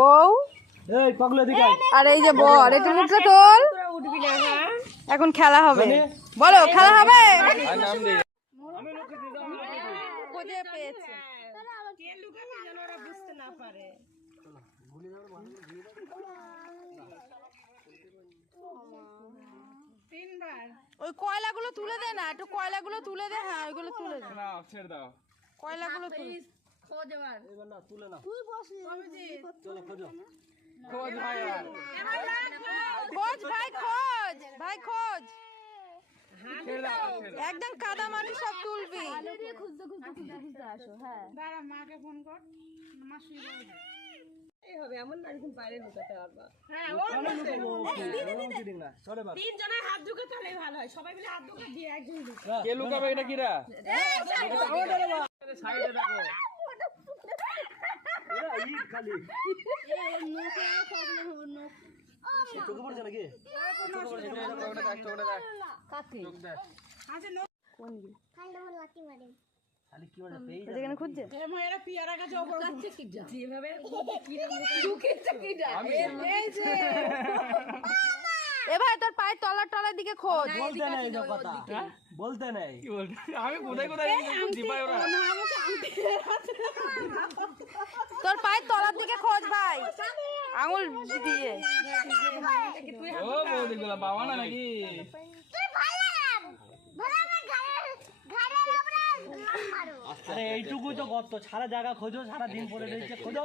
বউ আর এই যে বর, একটু মুখটা তোল। এখন খেলা হবে, বলো খেলা হবে। ওই কয়লাগুলো তুলে দে না, একটু কয়লাগুলো তুলে দে। হ্যাঁ ওইগুলো তুলে দে, কয়লাগুলো তুলে খোঁজ ভাই, খোঁজ ভাই, খোঁজ একদম কাদা মাটি সব তুলবি। মাকে ফোন কর, মা শুয়ে হবে এমন না একদম বাইরে ঢুকাতে পারবা। হ্যাঁ তিনজনের হাত ঢুকাতে হলে ভালো হয়, সবাই মিলে হাত ঢুকা দিয়ে একজন কে লুকাবে। এটা কিরা সাইডে দেখো এরা ইট খালি চোখে পড়ছে নাকি? চোখে পড়ছে, ওটা দেখ, ওটা দেখ কাকে আছে নো কোন দি ঠান্ডা বল লাঠি মারে খালি কি মানে পেই যায় এখানে খুঁজছে। এরা পিয়ারা গাছে ওপর যাচ্ছে কি যা যেভাবে ঢুকেছে কি যা এই যে এ ভাই তোর পায়ের তলার দিকে খোঁজ। বলতে নাই এই কথা, বলতে নাই কি বলতে আমি কোথায় খুঁজি পাই ওরা। তোর পায়ের তলার দিকে খোঁজ ভাই, আঙুল দিয়ে। ও বৌদি গুলা বাবা না নাকি? আরে এইটুকুই তো গর্ত, সারা জায়গা খোঁজো, সারা দিন পরে রয়েছে খোঁজো,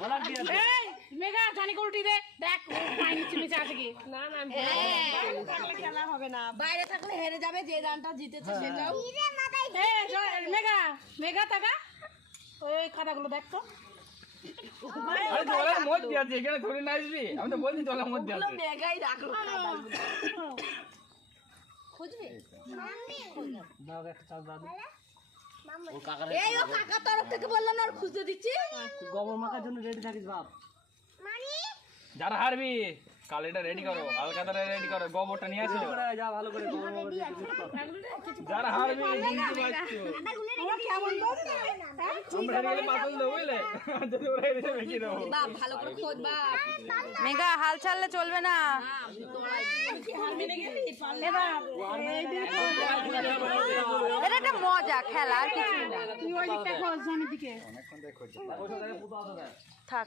বলার কি আছে? এই মেঘা জানি উল্টি দে, দেখ পানি নিচে আছে কি না। না বাইরে থাকলে খেলা হবে না, বাইরে থাকলে হেরে যাবে, যে দানটা জিতেছে সে যাও। এই মেঘা টাকা ওই খাতাগুলো দেখ তো। আরে তোলার মধ্যে আছে, এখানে ধরে না আসবি, আমি তো বলছি তোলার মধ্যে আছে। মেঘাই রাখলো খাতাগুলো খুঁজবি দাও একটা চাল দাও। ও কাকা এই ও কাকা তরফ থেকে বললাম না, খুঁজতে দিচ্ছি। গোবর মাখার জন্য রেডি থাকিস বাপ। মানে যারা হারবি কাল এটা রেডি করো, হালকাটা রেডি করো, গোবরটা নিয়ে আসো। যা ভালো করে গোবর দিয়ে যারা হারবি জিততে পারছো। ওরা কেমন দোস্ত আমরা গেলে পাতল দেব বুঝলে, যদি ওরা এসে বেঁকে দাও বাপ। ভালো করে খোঁজ বাপ, মেঘা হাল ছাড়লে চলবে না। এটা একটা মজা খেলা, আর কিছু না। তুই ওই দিকটা খোঁজ, জনের দিকে অনেকক্ষণ দেখ খোঁজ থাক।